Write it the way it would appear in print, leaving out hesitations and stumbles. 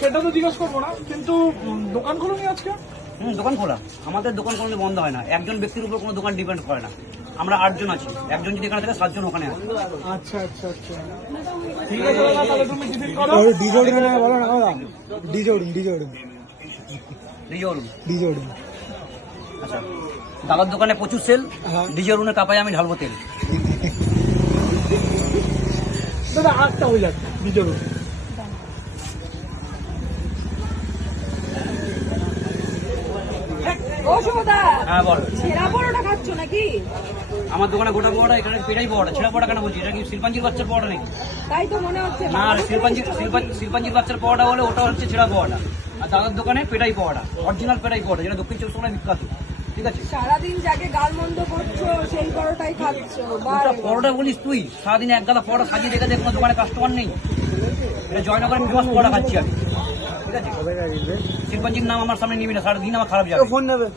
সেটা তো জিজ্ঞেস করবো না, কিন্তু দোকান খুলুনি আজকে? দোকান খোলা, আমাদের দোকান কোনো বন্ধ হয় না। একজন ব্যক্তির উপর কোনো দোকান ডিপেন্ড করে না। আমরা 8 জন আছি, একজন যদি এখানে থাকে 7 জন ওখানে আছে। আচ্ছা আচ্ছা আচ্ছা, ঠিক আছে দাদা, তাহলে তুমি টিফিন করো। ডিজোরুন। আচ্ছা, দাদার দোকানে প্রচুর সেল, ডিজোরুনের কাপায় আমি ঢালবো তেল। দাদা আটটা হয়ে যাচ্ছে বিজয়। হ্যাঁ বল। ছেঁড়া পরোটা খাচ্ছ নাকি? আমার দোকানে গোটা পরোটা, এখানে পেটাই পরোটা। ছেঁড়া পরোটা কেন বলছি? এটা কি শিল্পাঞ্জির বাচ্চার পরোটা নাকি? তাই তো মনে হচ্ছে। না, শিল্পাঞ্জির বাচ্চার পরোটা বলে ওটা হচ্ছে ছেঁড়া পরোটা। আর দাদার দোকানে পেটাই পরোটা, অরিজিনাল পেটাই পরোটা, যেটা দক্ষিণ চব্বিশ পরগনায় বিখ্যাত। ঠিক আছে, সারাদিন যাকে গালমন্দ করছো সেই পরোটাই খাচ্ছ। ওটা পরোটা বলিস তুই? সারাদিন এক গাদা পরোটা সাজিয়ে রেখে কোনো দোকানে কাস্টমার নেই? এটা জয়নগরের ফেমাস পরোটা খাচ্ছি আমি। ঠিক আছে, শিল্পাঞ্জির নাম আমার সামনে নিবি না, সারাদিন আমার খারাপ যাবে। ফোন নেবে।